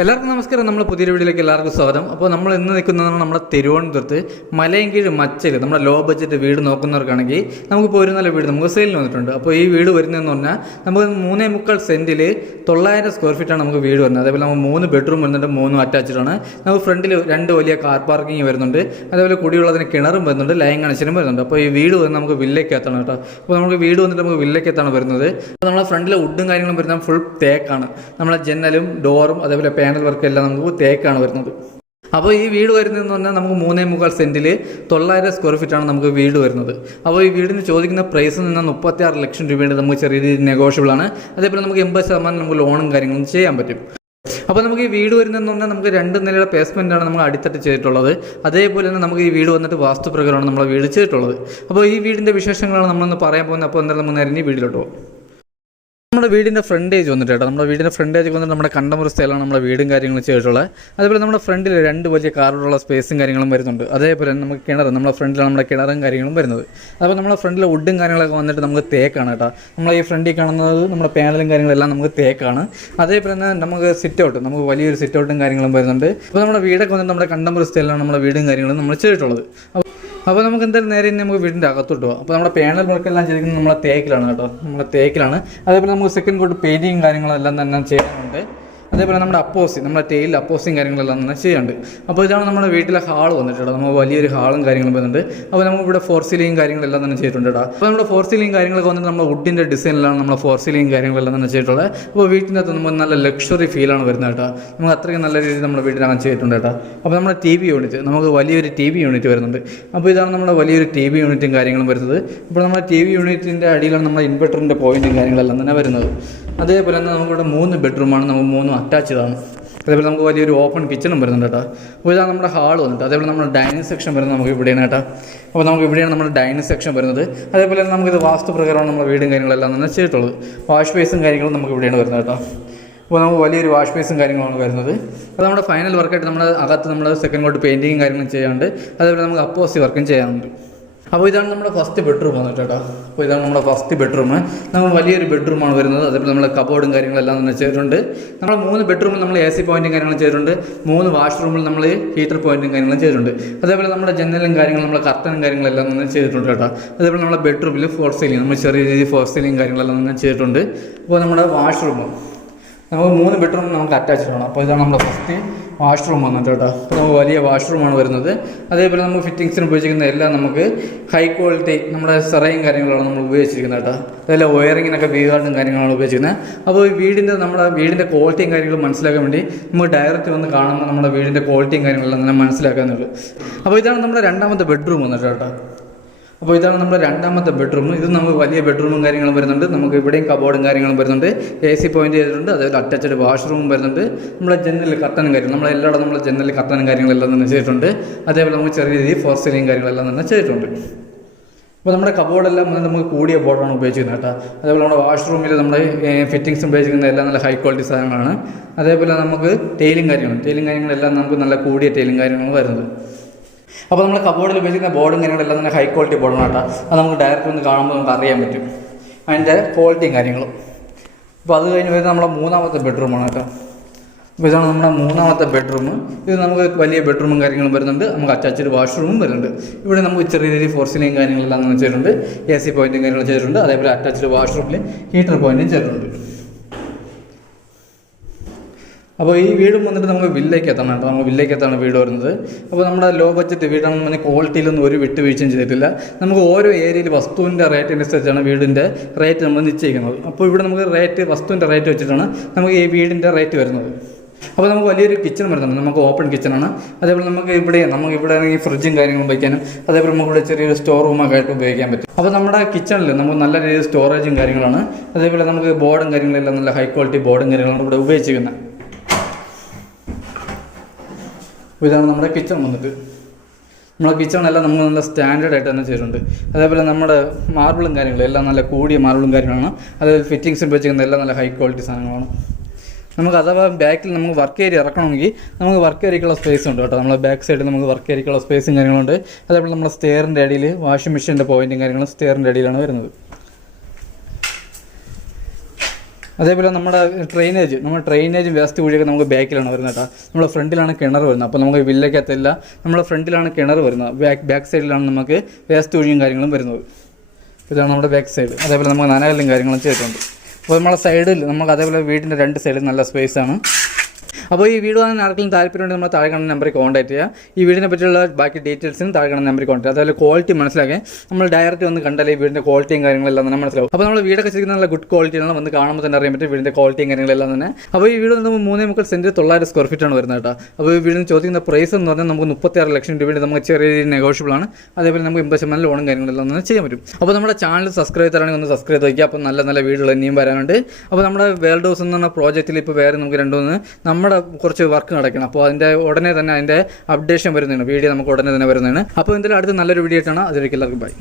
എല്ലാവർക്കും നമസ്കാരം. നമ്മൾ പുതിയൊരു വീഡിയോയിലേക്ക് എല്ലാവർക്കും സ്വാഗതം. അപ്പോൾ നമ്മൾ ഇന്ന് നിൽക്കുന്നത് നമ്മുടെ തിരുവനന്തപുരത്ത് മലയൻകീഴ് മച്ചയിൽ നമ്മുടെ ലോ ബഡ്ജറ്റ് വീട് നോക്കുന്നവർക്കാണെങ്കിൽ നമുക്കിപ്പോൾ ഒരു നല്ല വീട് നമുക്ക് സെയിലിന് വന്നിട്ടുണ്ട്. അപ്പോൾ ഈ വീട് വരുന്നതെന്ന് പറഞ്ഞാൽ നമുക്ക് 3.25 സെൻറ്റിൽ 900 സ്ക്വയർ ഫീറ്റാണ് നമുക്ക് വീട് വരുന്നത്. അതേപോലെ നമുക്ക് 3 ബെഡ്റൂം വരുന്നുണ്ട്, 3 അറ്റാച്ച്ഡ് ആണ്. നമുക്ക് ഫ്രണ്ടിൽ 2 വലിയ കാർ പാർക്കിംഗ് വരുന്നുണ്ട്. അതേപോലെ കുടിയുള്ളതിന് കിണറും വരുന്നുണ്ട്, ലൈൻ കണക്ഷനും വരുന്നുണ്ട്. അപ്പോൾ ഈ വീട് വന്ന് നമുക്ക് വില്ലയ്ക്കകത്താണ് കേട്ടോ. അപ്പോൾ നമുക്ക് വീട് വന്നിട്ട് നമുക്ക് വില്ലയ്ക്കകത്താണ് വരുന്നത്. അപ്പോൾ നമ്മളെ ഫ്രണ്ടിലെ വുഡും കാര്യങ്ങളും വരുന്നത് ഫുൾ തേക്കാണ്. നമ്മളെ ജനലും ഡോറും അതേപോലെ പാനൽ വർക്ക് എല്ലാം നമുക്ക് തേക്കാണ് വരുന്നത്. അപ്പോൾ ഈ വീട് വരുന്നതെന്ന് പറഞ്ഞാൽ നമുക്ക് 3.25 സെൻറ്റിൽ 900 സ്ക്വയർ ഫീറ്റാണ് നമുക്ക് വീട് വരുന്നത്. അപ്പോൾ ഈ വീടിന് ചോദിക്കുന്ന പ്രൈസ് നിന്ന് 36 ലക്ഷം രൂപയുടെ നമുക്ക് ചെറിയ രീതിയിൽ നെഗോഷ്യബിൾ ആണ്. അതേപോലെ നമുക്ക് 80% നമുക്ക് ലോണും കാര്യങ്ങളും ചെയ്യാൻ പറ്റും. അപ്പോൾ നമുക്ക് ഈ വീട് വരുന്നതെന്ന് പറഞ്ഞാൽ നമുക്ക് 2 നിലയുടെ ബേസ്മെൻറ്റാണ് നമ്മൾ അടിത്തട്ട് ചെയ്തിട്ടുള്ളത്. അതേപോലെ തന്നെ നമുക്ക് ഈ വീട് വന്നിട്ട് വാസ്തുപ്രകാരമാണ് നമ്മൾ വീട് ചെയ്തിട്ടുള്ളത്. അപ്പോൾ ഈ വീടിൻ്റെ വിശേഷങ്ങളാണ് നമ്മളൊന്ന് പറയാൻ പോകുന്നത്. അപ്പോൾ എന്തായാലും നമ്മൾ നേരെ ഈ വീട്ടിലോട്ട് പോകും. നമ്മുടെ വീടിൻ്റെ ഫ്രണ്ടേജ് വന്നിട്ട് കേട്ടോ, നമ്മുടെ വീടിൻ്റെ ഫ്രണ്ടേജ് വന്നിട്ട് നമ്മുടെ കണ്ടമുറി സ്ഥലമാണ് നമ്മുടെ വീടും കാര്യങ്ങളും ചെയ്തിട്ടുള്ളത്. അതേപോലെ നമ്മുടെ ഫ്രണ്ടിൽ 2 വലിയ കാറുള്ള സ്പേസും കാര്യങ്ങളും വരുന്നുണ്ട്. അതേപോലെ തന്നെ നമുക്ക് കിണർ, നമ്മുടെ ഫ്രണ്ടിലാണ് നമ്മുടെ കിണറും കാര്യങ്ങളും വരുന്നത്. അപ്പോൾ നമ്മുടെ ഫ്രണ്ടിലെ വുഡും കാര്യങ്ങളൊക്കെ വന്നിട്ട് നമുക്ക് തേക്കാണ് കേട്ടോ. നമ്മൾ ഈ ഫ്രണ്ടിൽ കാണുന്നത് നമ്മുടെ പാനലും കാര്യങ്ങളെല്ലാം നമുക്ക് തേക്കാണ്. അതേപോലെ തന്നെ നമുക്ക് സിറ്റ് ഔട്ട്, നമുക്ക് വലിയൊരു സിറ്റ് ഔട്ടും കാര്യങ്ങളും വരുന്നുണ്ട്. അപ്പോൾ നമ്മുടെ വീടൊക്കെ വന്നിട്ട് നമ്മുടെ കണ്ടമുറി സ്ഥലമാണ് നമ്മുടെ വീടും കാര്യങ്ങളും നമ്മൾ ചെയ്തിട്ടുള്ളത്. അപ്പോൾ നമുക്ക് എന്തായാലും നേരെ നമുക്ക് വീടിൻ്റെ അകത്തോട്ട് പോകാം. അപ്പോൾ നമ്മുടെ പാനൽ വർക്കെല്ലാം ചെയ്തിരിക്കുന്നത് നമ്മളെ തേക്കിലാണ് കേട്ടോ, നമ്മളെ തേക്കിലാണ്. അതേപോലെ നമുക്ക് സെക്കൻഡ് കോട്ട് പെയിൻറ്റിങ് കാര്യങ്ങളെല്ലാം തന്നെ ചെയ്യാനുണ്ട്. അതേപോലെ നമ്മുടെ നമ്മുടെ ടെയിൽ അപ്പോസിങ് കാര്യങ്ങളെല്ലാം തന്നെ ചെയ്യുന്നുണ്ട്. അപ്പോൾ ഇതാണ് നമ്മുടെ വീട്ടിലെ ഹാൾ വന്നിട്ടുണ്ട്. നമുക്ക് വലിയൊരു ഹാളും കാര്യങ്ങളും വരുന്നുണ്ട്. അപ്പോൾ നമുക്കിവിടെ 4 സീലിംഗ് കാര്യങ്ങളെല്ലാം തന്നെ ചെയ്തിട്ടുണ്ട് കേട്ടോ. അപ്പോൾ നമ്മുടെ 4 സീലിംഗ് കാര്യങ്ങളൊക്കെ വന്നിട്ട് നമ്മുടെ വുഡിൻ്റെ ഡിസൈനിലാണ് നമ്മൾ 4 സീലിംഗ് കാര്യങ്ങളെല്ലാം തന്നെ ചെയ്തിട്ടുള്ളത്. അപ്പോൾ വീട്ടിൻ്റെ അകത്ത് നമുക്ക് നല്ല ലക്ഷറി ഫീലാണ് വരുന്നത് കേട്ടോ. നമുക്ക് അത്രയും നല്ല രീതിയിൽ നമ്മുടെ വീട്ടിനകം ചെയ്തിട്ടുണ്ട് കേട്ടോ. അപ്പോൾ നമ്മുടെ TV യൂണിറ്റ്, നമുക്ക് വലിയൊരു TV യൂണിറ്റ് വരുന്നുണ്ട്. അപ്പോൾ ഇതാണ് നമ്മുടെ വലിയൊരു TV യൂണിറ്റും കാര്യങ്ങളും വരുന്നത്. ഇപ്പോൾ നമ്മുടെ TV യൂണിറ്റിൻ്റെ അടിയിലാണ് നമ്മുടെ ഇൻവെർട്ടറിൻ്റെ പോയിൻറ്റും കാര്യങ്ങളെല്ലാം തന്നെ വരുന്നത്. അതേപോലെ തന്നെ നമുക്കിവിടെ 3 ബെഡ്റൂമാണ്, നമുക്ക് 3 അറ്റാച്ച്ഡ് ആണ്. അതേപോലെ നമുക്ക് വലിയൊരു ഓപ്പൺ കിച്ചണും വരുന്നുണ്ട് കേട്ടോ. അപ്പോൾ ഇതാണ് നമ്മുടെ ഹാൾ വന്നിട്ട്. അതേപോലെ നമ്മുടെ ഡൈനിങ് സെക്ഷൻ വരുന്നത് നമുക്ക് ഇവിടെയാണ് കേട്ടോ. അപ്പോൾ നമുക്ക് ഇവിടെയാണ് നമ്മുടെ ഡൈനിങ് സെക്ഷൻ വരുന്നത്. അതേപോലെ തന്നെ നമുക്കിത് വാസ്തുപ്രകാരമാണ് നമ്മുടെ വീടും കാര്യങ്ങളെല്ലാം തന്നെ ചെയ്തിട്ടുള്ളത്. വാഷ് ബേസും കാര്യങ്ങളും നമുക്ക് ഇവിടെയാണ് വരുന്നത് കേട്ടോ. അപ്പോൾ നമുക്ക് വലിയൊരു വാഷ് ബേസും കാര്യങ്ങളാണ് വരുന്നത്. അത് നമ്മുടെ ഫൈനൽ വർക്കായിട്ട് നമ്മുടെ അകത്ത് നമ്മൾ സെക്കൻഡ് കോട്ട് പെയിൻറ്റിങ്ങും കാര്യങ്ങളും ചെയ്യാനുണ്ട്. അതേപോലെ നമുക്ക് അപ്പോസി വർക്കും ചെയ്യാനുണ്ട്. അപ്പോൾ ഇതാണ് നമ്മുടെ ഫസ്റ്റ് ബെഡ്റൂം വന്നിട്ട് കേട്ടോ. അപ്പോൾ ഇതാണ് നമ്മുടെ ഫസ്റ്റ് ബെഡ്റൂം. നമ്മൾ വലിയൊരു ബെഡ്റൂമാണ് വരുന്നത്. അതേപോലെ നമ്മൾ കബോർഡും കാര്യങ്ങളെല്ലാം തന്നെ ചെയ്തിട്ടുണ്ട്. നമ്മൾ 3 ബെഡ്റൂമിൽ നമ്മൾ AC പോയിൻറ്റും കാര്യങ്ങളും ചെയ്തിട്ടുണ്ട്. 3 വാഷ്റൂമിൽ നമ്മൾ ഹീറ്റർ പോയിൻറ്റും കാര്യങ്ങളും ചെയ്തിട്ടുണ്ട്. അതേപോലെ നമ്മുടെ ജനലും കാര്യങ്ങളും നമ്മുടെ കർട്ടനും കാര്യങ്ങളെല്ലാം തന്നെ ചെയ്തിട്ടുണ്ട് കേട്ടോ. അതേപോലെ നമ്മുടെ ബെഡ്റൂമിൽ 4 സീലിംഗ്, നമ്മൾ ചെറിയ രീതിയിൽ 4 സീലിംഗ് കാര്യങ്ങളെല്ലാം തന്നെ ചെയ്തിട്ടുണ്ട്. അപ്പോൾ നമ്മുടെ വാഷ്റൂം നമുക്ക് 3 ബെഡ്റൂം നമുക്ക് അറ്റാച്ച്ഡ് ആണ്. അപ്പോൾ ഇതാണ് നമ്മുടെ ഫസ്റ്റ് വാഷ്റൂം വന്നിട്ട് കേട്ടോ. നമുക്ക് വലിയ വാഷ്റൂമാണ് വരുന്നത്. അതേപോലെ നമുക്ക് ഫിറ്റിങ്സിന് ഉപയോഗിച്ചിരിക്കുന്ന എല്ലാം നമുക്ക് ഹൈ ക്വാളിറ്റി നമ്മുടെ സെറയും കാര്യങ്ങളാണ് നമ്മൾ ഉപയോഗിച്ചിരിക്കുന്നത് കേട്ടോ. അതേപോലെ വയറിങ്ങിനൊക്കെ വീഗാർഡും കാര്യങ്ങളാണ് ഉപയോഗിച്ചിരിക്കുന്നത്. അപ്പോൾ ഈ നമ്മുടെ വീടിൻ്റെ ക്വാളിറ്റിയും കാര്യങ്ങളും മനസ്സിലാക്കാൻ വേണ്ടി നമുക്ക് ഡയറക്റ്റ് വന്ന് കാണുമ്പോൾ നമ്മുടെ വീടിൻ്റെ ക്വാളിറ്റിയും കാര്യങ്ങളെല്ലാം തന്നെ മനസ്സിലാക്കാനുള്ളൂ. അപ്പോൾ ഇതാണ് നമ്മുടെ രണ്ടാമത്തെ ബെഡ്റൂം വന്നിട്ട് കേട്ടോ. അപ്പോൾ ഇതാണ് നമ്മുടെ രണ്ടാമത്തെ ബെഡ്റൂം. ഇത് നമുക്ക് വലിയ ബെഡ്റൂമും കാര്യങ്ങളും വരുന്നുണ്ട്. നമുക്ക് ഇവിടെയും കബോർഡും കാര്യങ്ങളും വരുന്നുണ്ട്. AC പോയിന്റ് ചെയ്തിട്ടുണ്ട്. അതേപോലെ അറ്റാച്ച്ഡ് വാഷ്റൂമും വരുന്നുണ്ട്. നമ്മുടെ ജനലിൽ കർട്ടനും കാര്യങ്ങളും നമ്മളെല്ലായിടും നമ്മൾ ജനലിൽ കർട്ടനും കാര്യങ്ങളെല്ലാം തന്നെ ചെയ്തിട്ടുണ്ട്. അതേപോലെ നമുക്ക് ചെറിയ രീതിയിൽ 4 സീലിംഗ് കാര്യങ്ങളെല്ലാം തന്നെ ചെയ്തിട്ടുണ്ട്. അപ്പോൾ നമ്മുടെ കബോർഡെല്ലാം നമുക്ക് കൂടിയ ബോർഡാണ് ഉപയോഗിച്ചിരുന്നത് കേട്ടോ. അതേപോലെ നമ്മുടെ വാഷ്റൂമിൽ നമ്മുടെ ഫിറ്റിങ്സ് ഉപയോഗിച്ചിരിക്കുന്ന എല്ലാം നല്ല ഹൈ ക്വാളിറ്റി സാധനങ്ങളാണ്. അതേപോലെ നമുക്ക് ടൈലും കാര്യങ്ങളെല്ലാം നമുക്ക് നല്ല കൂടിയ ടൈലും കാര്യങ്ങളും വരുന്നത്. അപ്പോൾ നമ്മൾ കബോർഡിൽ ഉപയോഗിക്കുന്ന ബോർഡും കാര്യങ്ങളെല്ലാം തന്നെ ഹൈ ക്വാളിറ്റി ബോർഡാണ് കേട്ടോ. അത് നമുക്ക് ഡയറക്റ്റ് ഒന്ന് കാണുമ്പോൾ നമുക്ക് അറിയാൻ പറ്റും അതിൻ്റെ ക്വാളിറ്റിയും കാര്യങ്ങളും. അപ്പോൾ അത് കഴിഞ്ഞ് വരുന്നത് നമ്മുടെ 3ാമത്തെ ബെഡ്റൂമാണ് കേട്ടോ. അപ്പോൾ ഇതാണ് നമ്മുടെ 3ാമത്തെ ബെഡ്റൂം. ഇത് നമുക്ക് വലിയ ബെഡ്റൂമും കാര്യങ്ങളും വരുന്നുണ്ട്. നമുക്ക് അറ്റാച്ച്ഡ് വാഷ്റൂമും വരുന്നുണ്ട്. ഇവിടെ നമുക്ക് ചെറിയ രീതിയിൽ 4 സീലിംഗ് കാര്യങ്ങളെല്ലാം നമ്മൾ ചെയ്തിട്ടുണ്ട്. AC പോയിൻറ്റും കാര്യങ്ങളും ചെയ്തിട്ടുണ്ട്. അതേപോലെ അറ്റാച്ച്ഡ് വാഷ്റൂമിൽ ഹീറ്റർ പോയിൻറ്റും ചെയ്തിട്ടുണ്ട്. അപ്പോൾ ഈ വീടും വന്നിട്ട് നമുക്ക് വില്ലയ്ക്കകത്താണ് കേട്ടോ. നമ്മൾ വില്ലയ്ക്കകത്താണ് വീട് വരുന്നത്. അപ്പോൾ നമ്മുടെ ലോ ബഡ്ജറ്റ് വീടാണെന്ന് പറഞ്ഞാൽ ക്വാളിറ്റിയിലൊന്നും ഒരു വിട്ടുവീഴ്ചയും ചെയ്തിട്ടില്ല. നമുക്ക് ഓരോ ഏരിയയിൽ വസ്തുവിൻ്റെ റേറ്റിനനുസരിച്ചാണ് വീടിൻ്റെ റേറ്റ് നമ്മൾ നിശ്ചയിക്കുന്നത്. അപ്പോൾ ഇവിടെ നമുക്ക് വസ്തുവിൻ്റെ റേറ്റ് വെച്ചിട്ടാണ് നമുക്ക് ഈ വീടിൻ്റെ റേറ്റ് വരുന്നത്. അപ്പോൾ നമുക്ക് വലിയൊരു കിച്ചൺ വരുന്നുണ്ട്. നമുക്ക് ഓപ്പൺ കിച്ചണാണ്. അതേപോലെ നമുക്ക് ഇവിടെ ആണെങ്കിൽ ഫ്രിഡ്ജും കാര്യങ്ങളും വയ്ക്കാനും അതേപോലെ നമുക്ക് ഇവിടെ ചെറിയൊരു സ്റ്റോർ റൂമൊക്കെ ആയിട്ട് ഉപയോഗിക്കാൻ പറ്റും. അപ്പോൾ നമ്മുടെ കിച്ചണിൽ നമുക്ക് നല്ല രീതിയിൽ സ്റ്റോറേജും കാര്യങ്ങളാണ്. അതേപോലെ നമുക്ക് ബോർഡും കാര്യങ്ങളെല്ലാം നല്ല ഹൈ ക്വാളിറ്റി ബോർഡും കാര്യങ്ങളാണ് ഇവിടെ ഉപയോഗിച്ചിരിക്കുന്നത്. ഇതാണ് നമ്മുടെ കിച്ചൺ വന്നിട്ട്. നമ്മുടെ കിച്ചണെല്ലാം നമുക്ക് നല്ല സ്റ്റാൻഡേർഡ് ആയിട്ട് തന്നെ ചെയ്തിട്ടുണ്ട്. അതേപോലെ നമ്മുടെ മാർബിളും കാര്യങ്ങളും എല്ലാം നല്ല കൂടിയ മാർബിളും കാര്യങ്ങളാണ്. അതേപോലെ ഫിറ്റിങ്സ് ഉപയോഗിച്ചിരിക്കുന്ന എല്ലാം നല്ല ഹൈ ക്വാളിറ്റി സാധനങ്ങളാണ്. നമുക്ക് അഥവാ ബാക്കിൽ നമുക്ക് വർക്ക് ഏരിയ ഇറക്കണമെങ്കിൽ നമുക്ക് വർക്ക് ഏരിയക്കുള്ള സ്പേസ് ഉണ്ട് കേട്ടോ. നമ്മളെ ബാക്ക് സൈഡിൽ നമുക്ക് വർക്ക് ഏരിയക്കുള്ള സ്പേസും കാര്യങ്ങളുണ്ട്. അതേപോലെ നമ്മുടെ സ്റ്റെയറിൻ്റെ അടിയിൽ വാഷിംഗ് മെഷീൻ്റെ പോയിൻറ്റും കാര്യങ്ങളും സ്റ്റെയറിൻ്റെ അടിയിലാണ് വരുന്നത്. അതേപോലെ നമ്മുടെ ഡ്രെയിനേജ് വേസ്റ്റ് കുഴിയൊക്കെ നമുക്ക് ബാക്കിലാണ് വരുന്നത് കേട്ടോ. നമ്മുടെ ഫ്രണ്ടിലാണ് കിണർ വരുന്നത്. അപ്പോൾ നമുക്ക് വില്ലയ്ക്കകത്തില്ല, നമ്മുടെ ഫ്രണ്ടിലാണ് കിണർ വരുന്നത്. ബാക്ക് സൈഡിലാണ് നമുക്ക് വേസ്റ്റ് കുഴിയും കാര്യങ്ങളും വരുന്നത്. ഇതാണ് നമ്മുടെ ബാക്ക് സൈഡ്. അതേപോലെ നമുക്ക് നനകല്ലും കാര്യങ്ങളും ചെയ്തിട്ടുണ്ട്. അപ്പോൾ നമ്മുടെ സൈഡിൽ നമുക്ക് അതേപോലെ വീടിൻ്റെ 2 സൈഡിൽ നല്ല സ്പേസാണ്. അപ്പോൾ ഈ വീഡിയോ കാണാൻ ആർക്കെങ്കിലും താല്പര്യമുണ്ടെങ്കിൽ നമ്മൾ താഴെ കാണുന്ന നമ്പറിൽ കോൺടാക്ട് ചെയ്യുക. ഈ വീടിനെ പറ്റിയുള്ള ബാക്കി ഡീറ്റെയിൽസിനും താഴെ കാണുന്ന നമ്പറിൽ കോൺടാക്ട് ചെയ്യുക. അതുപോലെ ക്വാളിറ്റി മനസ്സിലാക്കി നമ്മൾ ഡയറക്റ്റ് വന്ന് കണ്ടാലേ ഈ വീടിൻ്റെ ക്വാളിറ്റിയും കാര്യങ്ങളെല്ലാം തന്നെ മനസ്സിലാവും. അപ്പോൾ നമ്മൾ വീടൊക്കെ ശരിക്കും നല്ല ഗുഡ് ക്വാളിറ്റിയാണ്, വന്ന് കാണുമ്പോൾ തന്നെ അറിയാൻ പറ്റും വീടിൻ്റെ ക്വാളിറ്റിയും കാര്യങ്ങളെല്ലാം തന്നെ. അപ്പോൾ ഈ വീട് നമ്മൾ 3.3 സെൻറ്റ് 900 സ്ക്വയർ ഫീറ്റാണ് വരുന്നത് കേട്ടോ. അപ്പോൾ ഈ വീടിന് ചോദിക്കുന്ന പ്രൈസ് എന്ന് പറഞ്ഞാൽ നമുക്ക് 36 ലക്ഷം രൂപയുടെ നമുക്ക് ചെറിയ നെഗോഷ്യബിൾ ആണ്. അതേപോലെ നമുക്ക് 80% ലോണും കാര്യങ്ങളെല്ലാം തന്നെ ചെയ്യാൻ പറ്റും. അപ്പോൾ നമ്മുടെ ചാനൽ സബ്സ്ക്രൈബ് ചെയ്താണെങ്കിൽ ഒന്ന് സബ്സ്ക്രൈബ് ചെയ്ത് വയ്ക്കുക. അപ്പോൾ നല്ല വീഡിയോകൾ ഇനിയും വരാനുണ്ട്. അപ്പോൾ നമ്മുടെ വേൾഡ് ഹൗസ് എന്ന് പറഞ്ഞ പ്രോജക്റ്റിൽ ഇപ്പോൾ വേറെ നമുക്ക് 2-3 നമ്മുടെ കുറച്ച് വർക്ക് നടക്കണം. അപ്പോൾ അതിൻ്റെ ഉടനെ തന്നെ അതിൻ്റെ അപ്ഡേഷൻ വരുന്നതാണ്, വീഡിയോ നമുക്ക് ഉടനെ തന്നെ വരുന്നതാണ്. അപ്പോൾ എന്തായാലും അടുത്ത നല്ലൊരു വീഡിയോ ആയിട്ടാണ്. അതിലേക്ക് എല്ലാവർക്കും ബൈ.